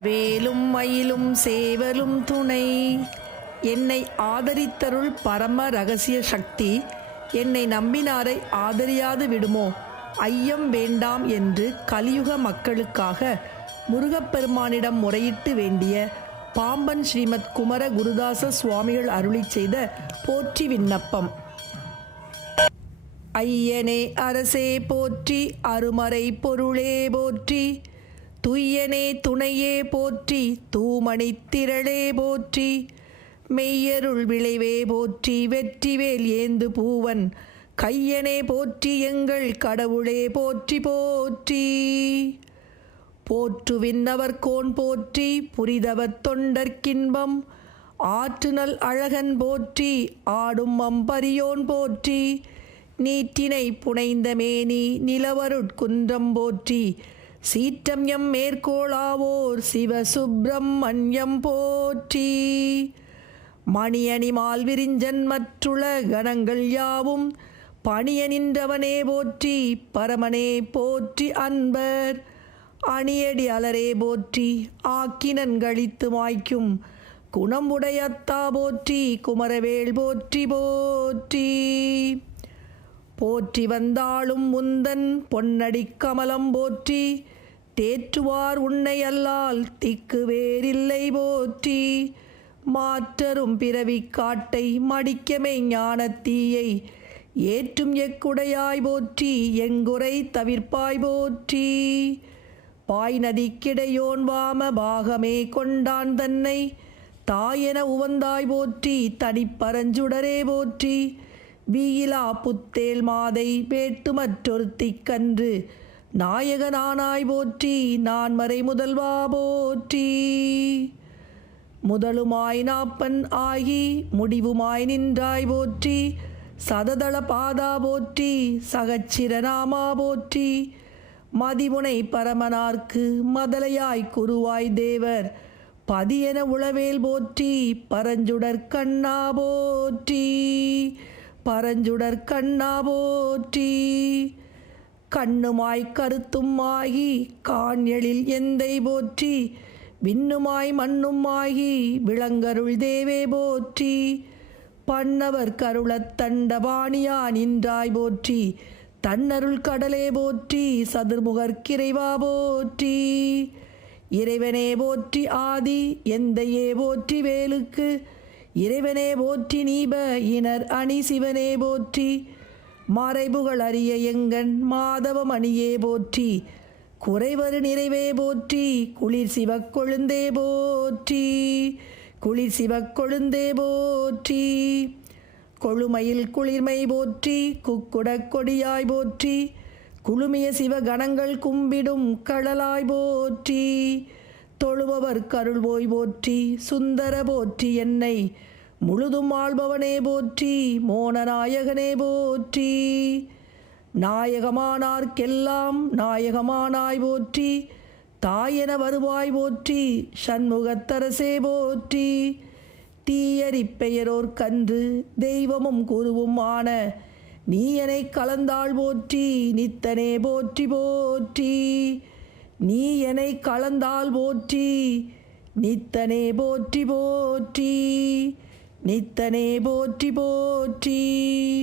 வேலும் மயிலும் சேவலும் துணை. என்னை ஆதரித்தருள் பரம ரகசிய சக்தி. என்னை நம்பினாரை ஆதரியாது விடுமோ? ஐயம் வேண்டாம் என்று கலியுக மக்களுக்காக முருகப்பெருமானிடம் முறையிட்டு வேண்டிய பாம்பன் ஸ்ரீமத் குமர குருதாச சுவாமிகள் அருளி செய்த போற்றி விண்ணப்பம். ஐயனே அரசே போற்றி. அருமறை பொருளே போற்றி. துய்யனே துணையே போற்றி தூமணித் திரளே போற்றி. மெய்யருள் விளைவே போற்றி வெற்றிவேல் ஏந்து பூவன். கையனே போற்றி எங்கள் கடவுளே போற்றி போற்றி. போற்றுவிண்ணவர் கோன் போற்றி புரிதவர் தொண்டர்க்கின்பம் ஆற்றுநல் அழகன் போற்றி ஆடும் அம்பரியோன் போற்றி. நீற்றினை புனைந்த மேனி நிலவருட்குன்றம் போற்றி. சீற்றம் எம் மேற்கோளாவோர் சிவசுப்பிரமணியம் போற்றி. மணியணி விரிஞ்சன் மற்றுள கணங்கள் யாவும் பணிய நின்றவனே போற்றி பரமனே போற்றி அன்பர். அணியடி அலரே போற்றி ஆக்கினன் கழித்து மாய்க்கும் குணமுடையத்தா போற்றி குமரவேல் போற்றி போற்றி. போற்றி வந்தாலும் முந்தன் பொன்னடி கமலம் போற்றி தேற்றுவார் உன்னை அல்லால் திக்கு வேறில்லை போற்றி. மாற்றரும் பிறவி காட்டை மடிக்கமே ஞானத்தீயை ஏற்றும் எக்குடையாய் போற்றி எங்குறை தவிர்ப்பாய் போற்றி. பாய் நதிக்கிடையோன் வாம பாகமே கொண்டான் தன்னை தாயென உவந்தாய் போற்றி தனிப்பரஞ்சுடரே போற்றி. வீயிலா புத்தேல் மாதை வேட்டு மற்றொருத்திக்கன்று நாயகனானாய் போற்றி நான் மறை முதல்வா போற்றி. முதலுமாய் நாப்பன் ஆகி முடிவுமாய் நின்றாய் போற்றி. சததள பாதா போற்றி சகச்சிரநாமா போற்றி. மதிமுனை பரமனார்க்கு மதலையாய் குருவாய் தேவர். பதியென உளவேல் போற்றி பரஞ்சுடற் கண்ணா போற்றி. பரஞ்சுடர் கண்ணா போற்றி. கண்ணுமாய் கருத்துமாகி ஆகி எந்தை போற்றி. விண்ணுமாய் மண்ணுமாகி விளங்கருள் தேவே போற்றி. பண்ணவர் கருளத் தண்டபாணியா நின்றாய் போற்றி. தன்னருள் கடலே போற்றி சதுர்முகர்க்கிறைவா போற்றி. இறைவனே போற்றி ஆதி எந்தையே போற்றி வேலுக்கு. இறைவனே போற்றி நீப இனர் அணி சிவனே போற்றி. மறைபுகள் அறிய எங்கன் மாதவம் அணியே போற்றி. குறைவரு நிறைவே போற்றி. குளிர் சிவக்கொழுந்தே போற்றி. குளிர் சிவக்கொழுந்தே போற்றி. கொழுமையில் குளிர்மை போற்றி. குக்குடக் கொடியாய் போற்றி. குழுமிய சிவகணங்கள் கும்பிடும் கடலாய் போற்றி. தொழுபவர் கருள் போய் போற்றி சுந்தர போற்றி என்னை. முழுதும் ஆள்பவனே போற்றி மோனநாயகனே போற்றி. நாயகமானார்க்கெல்லாம் நாயகமானாய் போற்றி தாயென வருவாய் போற்றி சண்முகத்தரசே போற்றி. தீயரிப்பெயரோர் கன்று தெய்வமும் குருவும் ஆன நீயனை கலந்தாள் போற்றி நித்தனே போற்றி போற்றி. நீ என்னை கலந்தால் போற்றி. நித்தனே போற்றி போற்றி. நித்தனே போற்றி போற்றி.